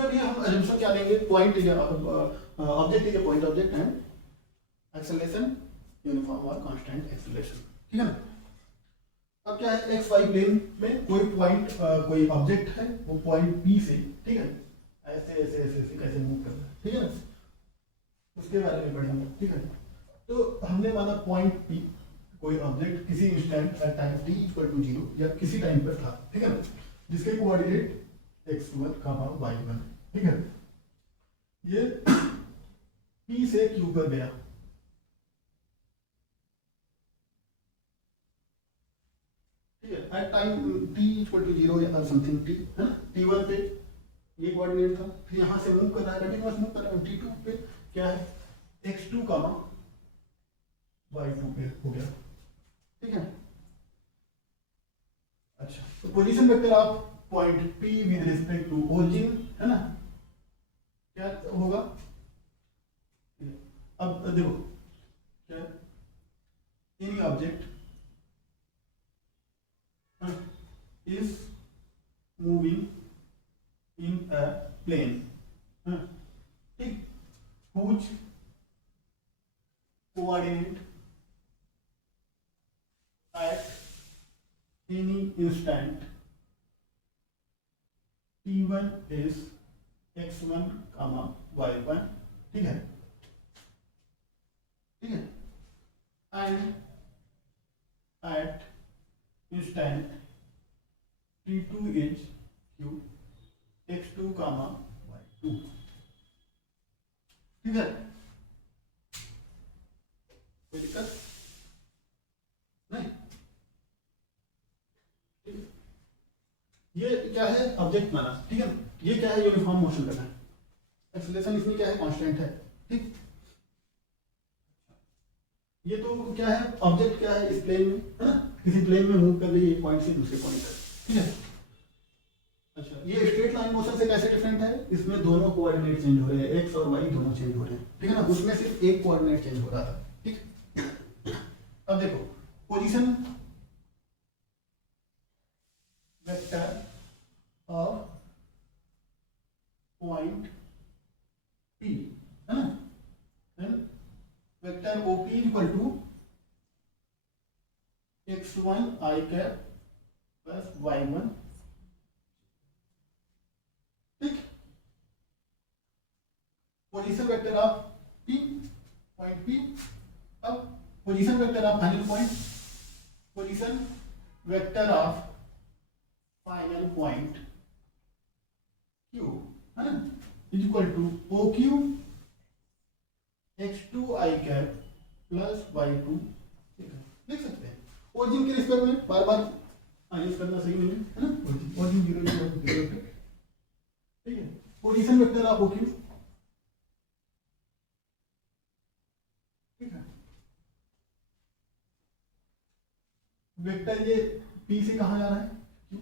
इसमें भी हम assumption क्या लेंगे, point object is point object and acceleration uniform और कांस्टेंट एक्सेलरेशन, ठीक है ना। अब क्या है, एक्स वाई प्लेन में कोई पॉइंट कोई ऑब्जेक्ट है, वो पॉइंट पी से, ठीक है, ऐसे ऐसे ऐसे ऐसे कैसे मूव कर रहा है, ठीक है ना, उसके बारे में पढ़ेंगे, ठीक है। तो हमने माना पॉइंट पी कोई ऑब्जेक्ट किसी instant at time t equal to 0 या किसी टाइम पर था, ठीक है ना, जिसके कोऑर्डिनेट x1, y1, ठीक है। ये p से q पर गया, ठीक है, at time t equal to 0 या समथिंग t, है ना, t1 पे ये कोऑर्डिनेट था, फिर यहां से मूव कर रहा है, कंटीन्यूअस मूव कर रहा है, t2 पे क्या है, x2, y2 पे हो गया, ठीक है। अच्छा, तो position vector of point P with respect to origin, है ना, क्या होगा, अब देखो क्या, any object is moving in a plane, ठीक, whose coordinate at any instant t1 is x1, y1, ठीक है, ठीक है, and at instant t2 is q, x2, y2, ठीक है, कोई दिक्कत नहीं। ये क्या है, ऑब्जेक्ट माना, ठीक है, ये क्या है, यूनिफॉर्म मोशन करना है, एक्सेलरेशन इसमें क्या है, कांस्टेंट है, ठीक। ये तो क्या है, ऑब्जेक्ट क्या है इस प्लेन में, है ना, किसी प्लेन में मूव कर रही है एक पॉइंट से दूसरे पॉइंट तक, ठीक है। अच्छा, ये स्ट्रेट लाइन मोशन से कैसे डिफरेंट है, इसमें दोनों कोऑर्डिनेट चेंज हो रहे हैं, एक्स और वाई दोनों चेंज हो रहे हैं, ठीक है ना, उसमें सिर्फ एक कोऑर्डिनेट चेंज हो रहा था, ठीक। अब देखो position vector of point P, है ना, then vector OP equal to x1 i cap plus y1, ठीक। Position vector of P point P, अब position vector of final point, position vector of final point Q, है ना, is equal to OQ x2 i cap plus y2, ठीक है, लिख सकते हैं origin के रिस्पेक्ट में, बार बार यूज करना सही नहीं है ना, ओरिजिन 0, ठीक है। पोजीशन वेक्टर ऑफ OQ, ठीक है, वेक्टर ये P से कहां जा रहा है, Q,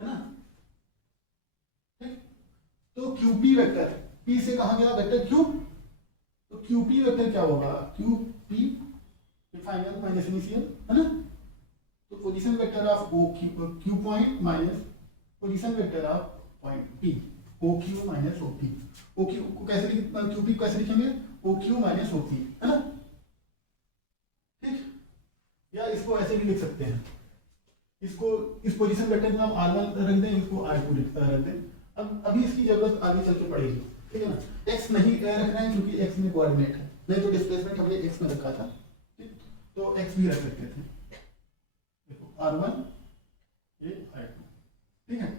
है ना, ठीक। तो QP वेक्टर P से कहां गया, वेक्टर Q, तो QP वेक्टर क्या होगा, QP फाइनल माइनस इनिशियल, है ना, तो position vector of Q point minus position vector of point P, OQ minus OP, OQ को कैसे QP कैसे लिखेंगे, OQ माइनस OP, है ना, ठीक। या इसको ऐसे भी लिख सकते हैं, इसको इस पोजीशन वेक्टर में हम R1 रख दें, इसको R2 रख दें, अब अभी इसकी जरूरत आगे चल के पड़ेगी, ठीक है ना, x नहीं रख रहे हैं क्योंकि x में कोऑर्डिनेट है, नहीं तो डिस्प्लेसमेंट हमने x में रखा था, ठीक, तो x भी रख सकते थे, देखो R1 ये R2, ठीक है।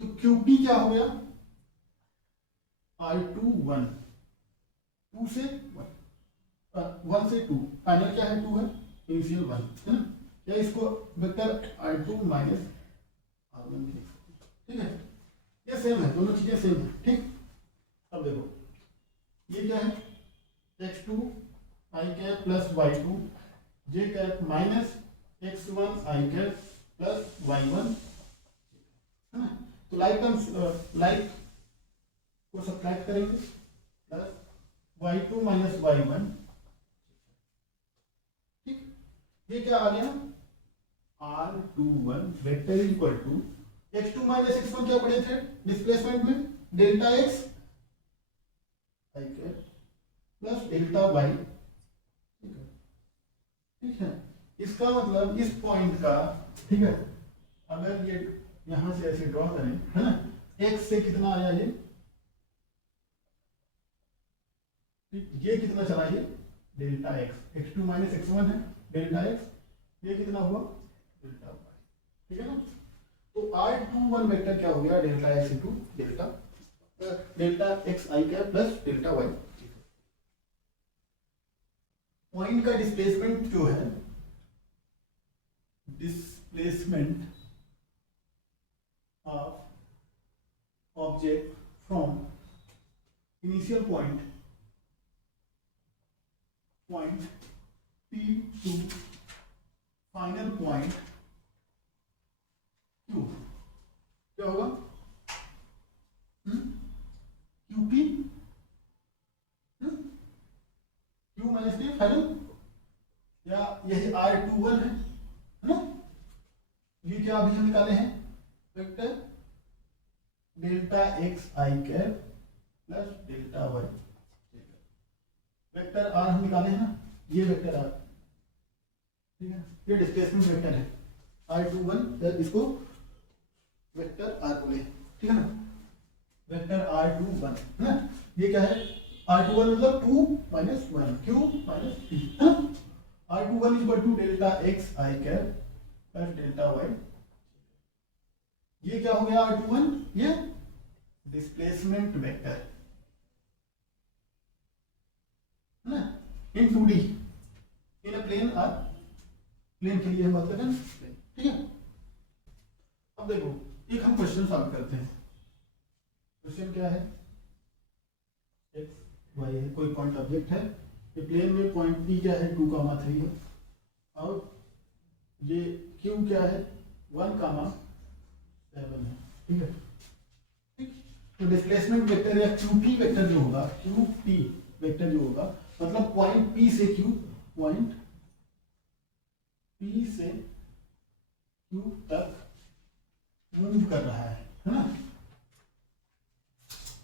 तो QP क्या हो गया, R2 1, 2 से 1 से 2, फाइनल क्या है 2 है, इनिशियल 1, है ना, या इसको वेक्टर R2 माइनस R1 भी लिख सकते हैं, ठीक है, ये सेम है, दोनों चीजें सेम है, ठीक। अब देखो ये क्या है, x2 i cap plus y2 j cap minus x1 i cap plus y1, है ना, तो लाइक टर्म्स लाइक को सब्ट्रैक्ट करेंगे, प्लस y2 माइनस y1, ठीक। ये क्या आ गया, R21 vector equal to x2 minus x1 क्या पढ़े थे डिस्प्लेसमेंट में, delta x i cap plus delta y। ठीक है, इसका मतलब इस पॉइंट का, ठीक है, अगर ये यहां से ऐसे ड्रॉ करें, है ना, x से कितना आया ये कितना चला, ये delta x, x2 minus x1 है डेल्टा x, ये कितना हुआ डेल्टा y। ठीक है ना, तो R21 वेक्टर क्या हो गया, delta x into delta x i cap plus delta y। Point का डिस्प्लेसमेंट जो है, displacement of object from initial point P to final point Q क्या होगा, QP, Q minus P final, या यही R21 है ना, ये क्या अभी हम निकाले हैं vector delta x i cap plus delta y। Vector R हम निकाले हैं ना, ये वेक्टर R, ठीक है, ये डिस्प्लेसमेंट वेक्टर है R21, इसको वेक्टर R बोले, ठीक है ना, वेक्टर R21 है ना, ये क्या है R21 मतलब 2 minus 1 Q minus P, R21 is equal to delta x i cap plus delta y। ये क्या हो गया R21, ये डिस्प्लेसमेंट वेक्टर है ना, in 2D in a plane R, plane के लिए हम बात करते हैं, ठीक है। अब देखो एक हम क्वेश्चन सॉल्व करते हैं। क्वेश्चन क्या है, एक्स वाई है, कोई पॉइंट ऑब्जेक्ट है, ये प्लेन में पॉइंट पी क्या है 2,3 है, और ये क्यू क्या है 1,7 है, ठीक है। ठीक, तो डिस्प्लेसमेंट वेक्टर या क्यूपी वेक्टर जो होगा, क्यूपी वेक्टर जो होगा, मतलब पॉइंट पी से क्यू, पॉइंट पी से क्यू तक मूव कर रहा है ना,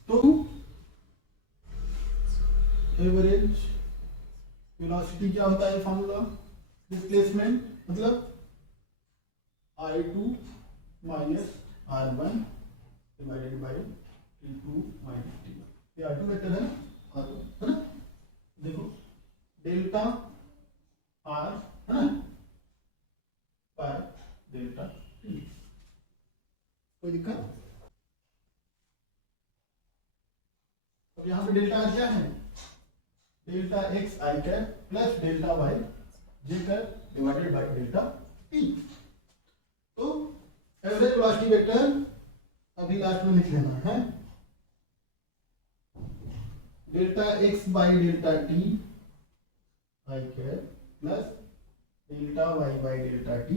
तो एवरेज वेलोसिटी क्या होता है, फॉर्मूला डिस्प्लेसमेंट मतलब I2 minus R1 divided by T2 minus T1, ये R2 वेक्टर है ना, R1 है ना, देखो डेल्टा R है ना बाय डेल्टा T, कोई दिक्कत। अब यहां पे डेल्टा R क्या है, delta x i cap plus delta y J cap divided by delta t। तो एवरेज वेलोसिटी वेक्टर अभी लास्ट में लिख लेना है, delta x by delta t I cap plus delta y by delta t,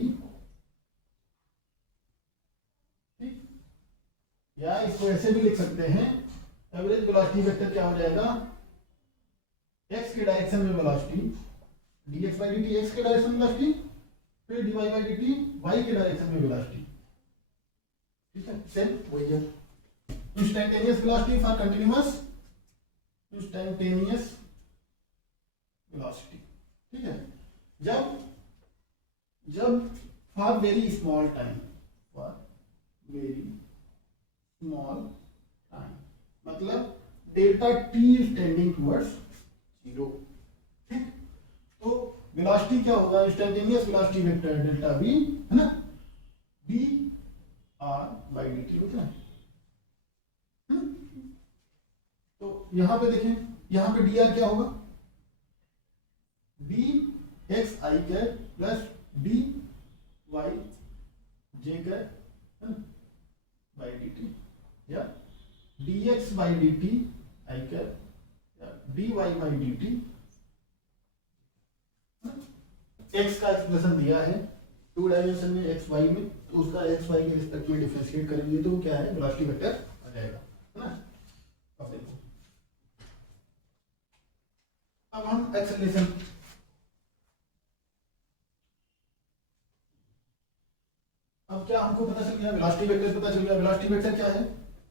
ठीक, या इसको ऐसे भी लिख सकते हैं, एवरेज वेलोसिटी वेक्टर क्या हो जाएगा, x के डायरेक्शन में velocity dx by dt, x के डायरेक्शन में वेलोसिटी, फिर dy बाई dt y के डायरेक्शन में वेलोसिटी, ठीक है, सेम वही है। Instantaneous velocity for continuous instantaneous velocity, ठीक है, जब for very small time, for very small time मतलब delta t is tending towards 0, ठीक, तो वेलोसिटी क्या होगा, instantaneous velocity vector delta v है ना, d r बाई dt होता है। तो यहां पे देखें, यहां पे dr क्या होगा, d x i cap plus d y j cap by dt, या dx by dt I cap या dy बाई dt, x का एक्सप्रेशन दिया है 2 डायमेंशन में x y में, तो उसका x y के रिस्पेक्ट में डिफरेंशिएट करेंगे तो क्या है वेलोसिटी वेक्टर आ जाएगा, है ना। अब देखो, अब हम अब क्या हमको पता चल गया, वेलोसिटी वेक्टर पता चल गया। वेलोसिटी वेक्टर क्या है,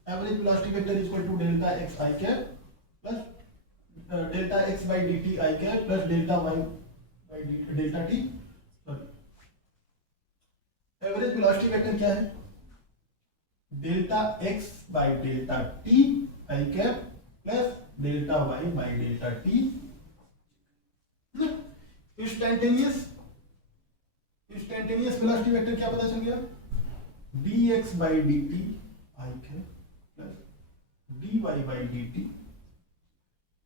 average velocity vector is equal to delta x i cap plus delta x by d t i cap plus delta y by delta t. Average velocity vector क्या है, delta x by delta t i cap plus delta y by delta t. Instantaneous velocity vector क्या पता चल गया, dx by d t i cap plus dy by d t,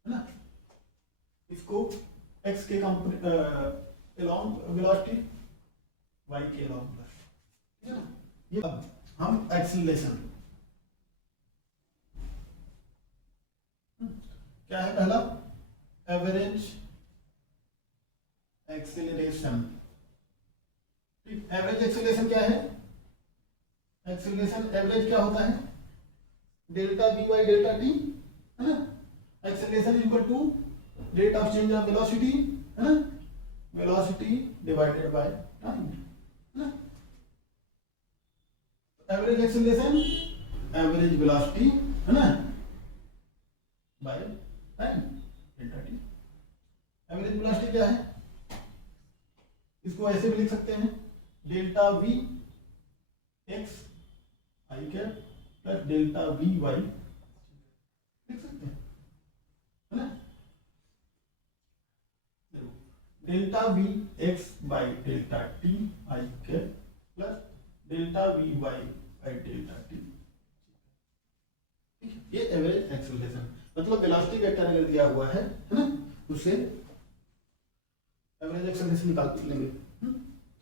है ना। इसको x के अलोंग वेलोसिटी, y के along velocity, ठीक है ना। ये अब हम एक्सीलरेशन क्या है, पहला एवरेज एक्सीलरेशन। एवरेज एक्सीलरेशन क्या है, एक्सीलरेशन एवरेज क्या होता है, delta v by delta t, है ना। Acceleration equal to rate of change of velocity, है ना, वेलोसिटी डिवाइडेड बाय टाइम, है ना। एवरेज एक्सीलरेशन एवरेज वेलोसिटी, है ना, by time delta t. Average velocity क्या है, इसको ऐसे भी लिख सकते हैं, delta v x i cap plus delta v y लिख सकते हैं, है ना। Delta v x by delta t i cap plus delta v y by delta t, ये एवरेज एक्सीलरेशन, मतलब वेलोसिटी वेक्टर अगर दिया हुआ है ना, उससे एवरेज एक्सीलरेशन निकाल लेंगे।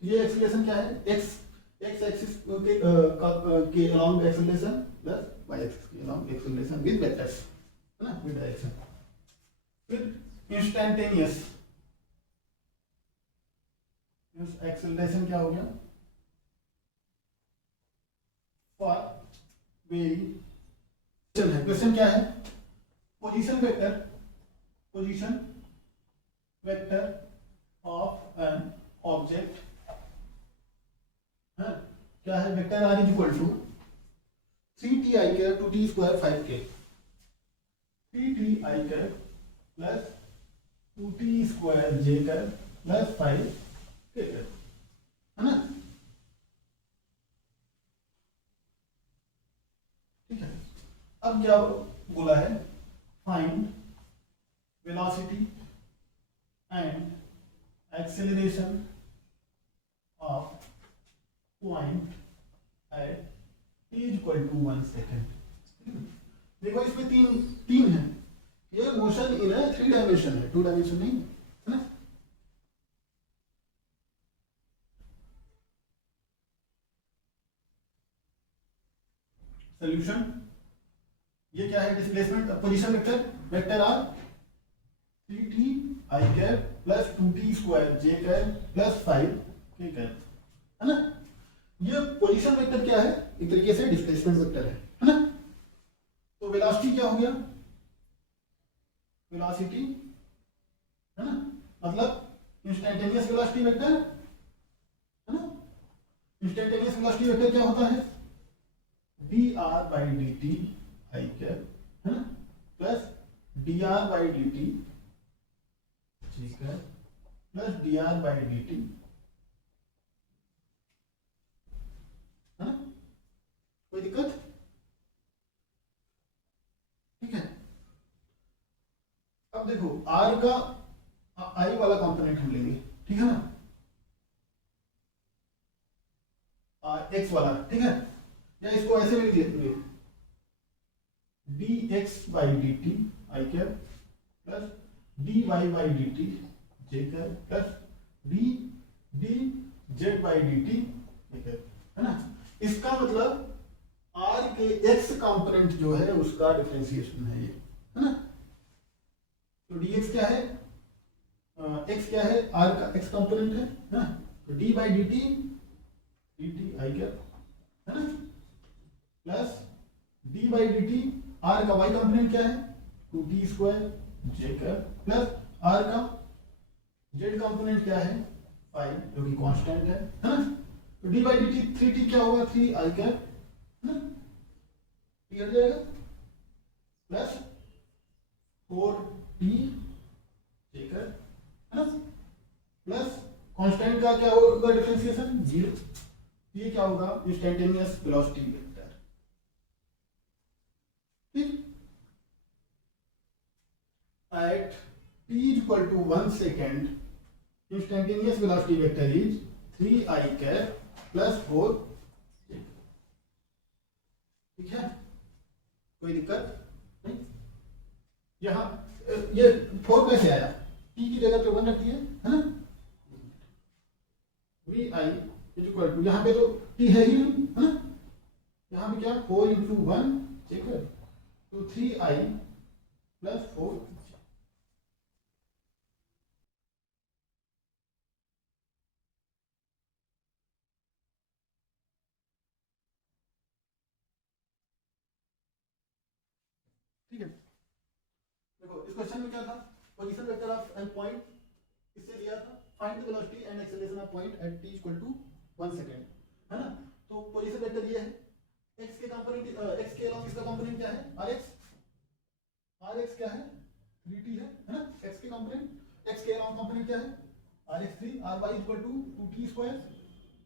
ये एक्सीलरेशन क्या है, एक्स एक्सिस के along acceleration plus y axis के अलोंग एक्सीलरेशन विद वेक्टर्स, है ना, विद डायरेक्शन। फिर इंस्टेंटेनियस एक्सीलरेशन क्या हो गया, फॉर वेरी है। क्वेश्चन क्या है, position vector of an object, है क्या है, vector r is equal to 3t i cap 2t square 5k, 3t i cap plus 2t square j cap plus 5k cap, है ना। ठीक है, अब क्या बोला है, find velocity and acceleration of point at t equal to 1 second. देखो इसमें तीन है, ये मोशन इन 3 डायमेंशन है, 2 डायमेंशन नहीं, है ना। सॉल्यूशन, ये क्या है, displacement position vector r 3t i cap plus 2t square j cap plus 5k cap, है ना। ये पोजीशन वेक्टर क्या है, एक तरीके से डिस्प्लेसमेंट वेक्टर है ना। तो वेलोसिटी क्या हो गया, वेलोसिटी, है ना, मतलब इंस्टेंटेनियस वेलोसिटी वेक्टर, है ना। इंस्टेंटेनियस वेलोसिटी वेक्टर क्या होता है, dr by d t i cap, है ना, plus dr by d T ठीक है plus dr by d t, है ना, कोई दिक्कत, ठीक है। अब देखो r का i वाला कंपोनेंट हम लेंगे, ठीक है ना, x वाला, ठीक है, या इसको ऐसे भी लिख देंगे, dx by d t i cap plus dy by d T J cap plus dz by d T cap, है ना। इसका मतलब r के x कंपोनेंट जो है उसका डिफरेंशिएशन है ये, है ना। तो dx क्या है, x क्या है, r का x कंपोनेंट है ना, तो d by d t i cap, है ना, plus d by d T, r का y कंपोनेंट क्या है 2t square j cap plus r का z कंपोनेंट क्या है 5 जो कि कांस्टेंट है ना। तो D by d T 3t क्या होगा 3i कैप है ना, टी हट जाएगा प्लस 4t ठीक है ना, प्लस कांस्टेंट का क्या होगा डिफरेंशिएशन 0, ये क्या होगा इंस्टेंटेनियस वेलोसिटी वेक्टर ठीक। At t is equal to 1 second, instantaneous velocity vector is 3i cap plus 4, ठीक है, कोई दिक्कत नहीं। यहाँ ये 4 कैसे आया, t की जगह पे 1 रख दिए है ना, vi इज इक्वल टू, यहाँ पे तो t है ही नहीं है ना, यहाँ पे क्या 4 इंटू 1 ठीक है, तो 3i प्लस 4, ठीक है। देखो इस क्वेश्चन में क्या था, position vector of an point इससे दिया था, find the velocity and acceleration of point at t equal to 1 second है ना। तो पोजीशन वेक्टर ये है, x के कंपोनेंट x के अलोंग इसका कंपोनेंट क्या है rx क्या है 3t है ना, x के कंपोनेंट x के अलोंग कंपोनेंट क्या है rx 3, ry equal to 2t square,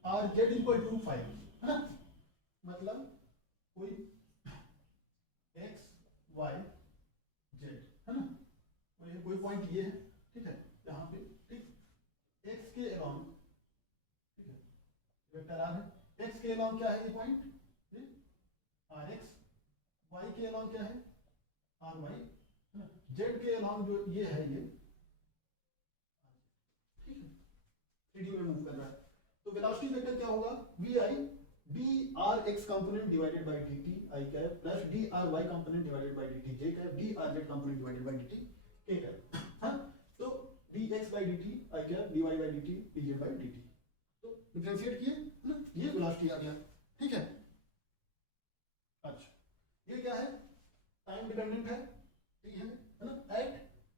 rz equal to 5 है ना, मतलब कोई x y z है ना, कोई पॉइंट ये है ठीक है, यहाँ पे ठीक, x के अलोंग ठीक है वेक्टर r है, x के अलोंग क्या है ये पॉइंट rx, y के अलोंग क्या है ry है ना, z के अलोंग जो ये है ये ठीक है, 3D में मूव कर रहा है। तो वेलोसिटी वेक्टर क्या होगा vi dRx component divided by dt i cap plus dRy component divided by dt j cap drz component divided by dt k cap, हां तो dx by dt i cap dy by dt dz by dt, तो differentiate किए ना, ये velocity आ गया ठीक है। अच्छा ये क्या है, टाइम डिपेंडेंट है t है ना, at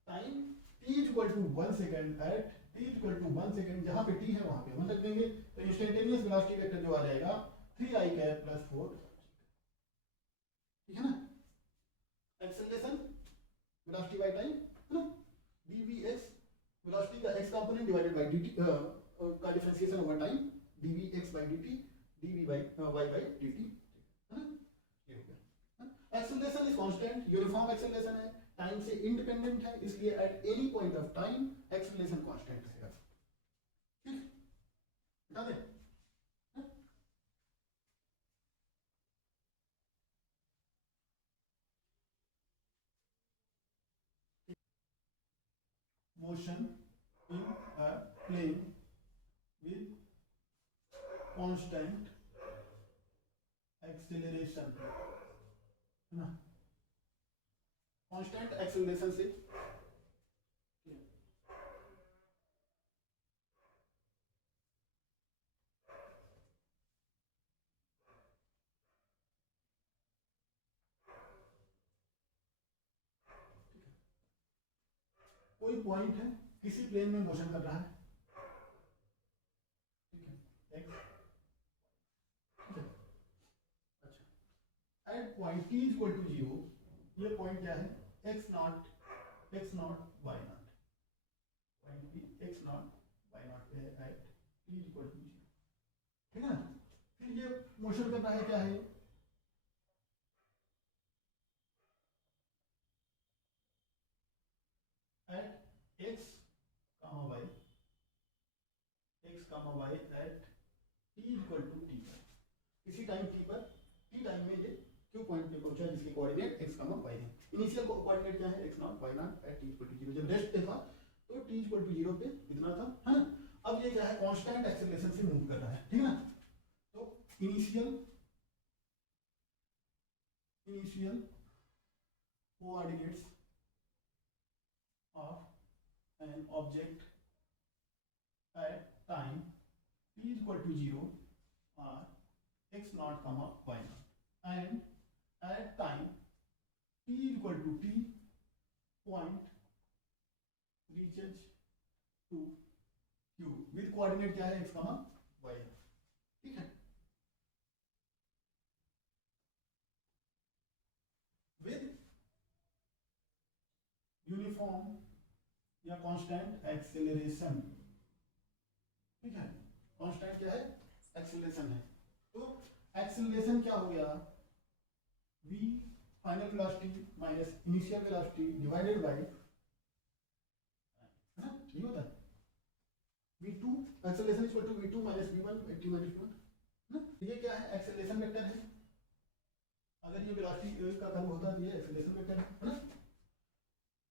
time t equal to 1 second, at t equal to 1 second, जहां पे t है वहां पे 1 रख देंगे, तो इंस्टेंटेनियस वेलोसिटी वेक्टर जो आ जाएगा 3i कैप प्लस 4 ठीक है ना। एक्सेलरेशन वेलोसिटी बाय टाइम है ना, dvx वेलोसिटी का x component divided by dt का differentiation over time dvx by dt dv by y by dt है ना, ये हो गया। Acceleration is constant, uniform acceleration है, टाइम से इंडिपेंडेंट है, इसलिए at any point of time acceleration constant रहेगा ठीक, बता दें motion in a plane with constant acceleration है ना, constant acceleration से कोई पॉइंट है किसी प्लेन में मोशन कर रहा है ठीक है x ठीक है, अच्छा at point t equal to 0, ये पॉइंट क्या है x nought y nought, point p x nought y nought पे है एट t इक्वल टू 0 ठीक है ना। फिर ये मोशन कर रहा है क्या है at x comma y, x comma y at t equal to t पर, किसी टाइम t पर, t टाइम में ये q पॉइंट पे पहुंचा जिसके कोऑर्डिनेट x comma y है। इनिशियल कोऑर्डिनेट क्या है x nought y nought at t equal to 0, जब रेस्ट पे था तो t इक्वल टू 0 पे इतना था है ना। अब ये क्या है कांस्टेंट एक्सेलरेशन से मूव कर रहा है ठीक है ना, तो initial coordinates of an object at time t equal to 0 are x naught comma y naught, and at time t equal to t point reaches to q with coordinate क्या है x comma y है ठीक है, with uniform या constant acceleration. ठीक है, constant क्या है, एक्सेलरेशन है। तो एक्सेलरेशन क्या हो गया, v final velocity minus initial velocity divided by, है ना, ये होता है v2 acceleration equal to v2 minus v1 t minus v1, है ना। ये क्या है, एक्सेलरेशन वेक्टर है। अगर ये वेलोसिटी का कर्व होता तो ये एक्सेलरेशन वेक्टर है ना।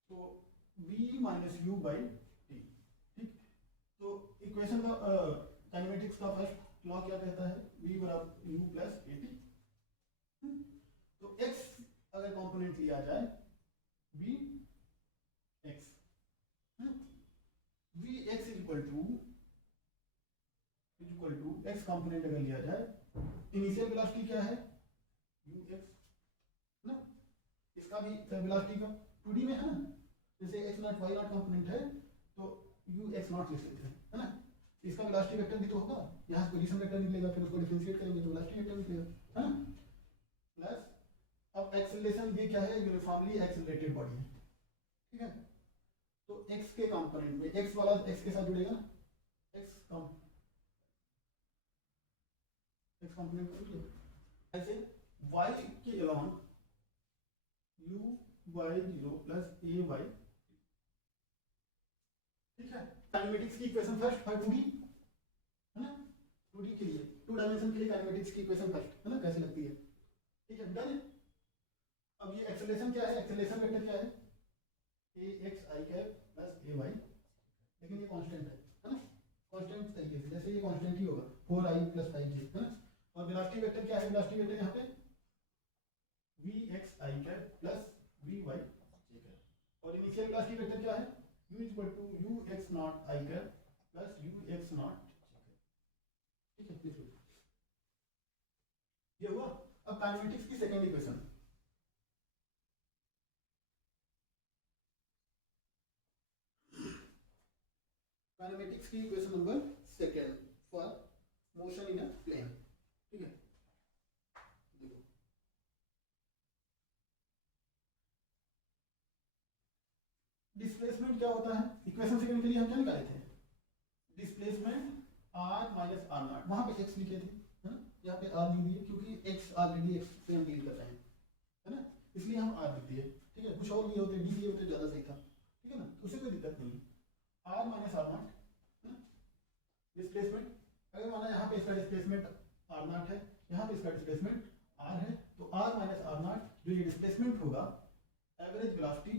तो v minus u by t। ठीक, तो इक्वेशन का काइनेमेटिक्स का फर्स्ट लॉ क्या कहता है, v बराबर u प्लस at। तो x अगर कंपोनेंट लिया जाए v x, v x equal to x component अगर लिया जाए, इनिशियल वेलोसिटी क्या है u x ना, इसका भी वेलोसिटी का 2D में है ना, जैसे x nought y not component है तो u x नॉट लिख लेते हैं, है ना। इसका वेलोसिटी वेक्टर भी तो होगा, यहाँ से पोजीशन वेक्टर निकलेगा, फिर उसको डिफरेंशिएट करेंगे तो वेलोसिटी वेक्टर निकलेगा, है ना। प्लस अब एक्सेलरेशन भी क्या है, यूनिफॉर्मली एक्सेलरेटेड बॉडी है। ठीक है, तो x के कंपोनेंट में x वाला x के साथ जुड़ेगा ना, x कंपोनेंट में जुड़ेगा। ऐसे y के along u y 0 plus a y। ठीक है, काइनेमेटिक्स की इक्वेशन फर्स्ट फॉर 2D, है ना, 2D के लिए, 2 डायमेंशन के लिए काइनेमेटिक्स की इक्वेशन फर्स्ट, है ना, कैसे लगती है। ठीक है, डन है। अब ये एक्सेलरेशन क्या है, एक्सेलरेशन वेक्टर क्या है, ax i cap plus ay, लेकिन ये कांस्टेंट है ना, कांस्टेंट तरीके से, जैसे ये कांस्टेंट ही होगा 4i प्लस 5j, है ना। और वेलोसिटी वेक्टर क्या है, वेलोसिटी वेक्टर यहाँ पे vx i cap plus vy j cap, और इनिशियल वेलोसिटी वेक्टर क्या है, u equal to ux nought i cap plus ux nought j cap. ठीक है, लिख लो, ये हुआ। अब काइनेमेटिक्स की सेकंड इक्वेशन, काइनेमेटिक्स की equation number second for motion in a plane. ठीक है, देखो डिस्प्लेसमेंट क्या होता है, इक्वेशन सेकंड के लिए हम क्या निकाले थे, displacement r minus r not, वहां पे x लिखे थे, है ना, यहाँ पे r लिख दिए क्योंकि x ऑलरेडी x से हम डील कर रहे हैं, है ना, इसलिए हम r लिख दिए। ठीक है, कुछ और लिए होते d लिए होते ज्यादा सही था, ठीक है ना, तो उससे कोई दिक्कत नहीं है। r minus r not displacement, अगर माना यहाँ पे इसका डिस्प्लेसमेंट r नॉट है, यहाँ पे इसका डिस्प्लेसमेंट r है, तो r माइनस r नॉट जो ये डिस्प्लेसमेंट होगा एवरेज वेलोसिटी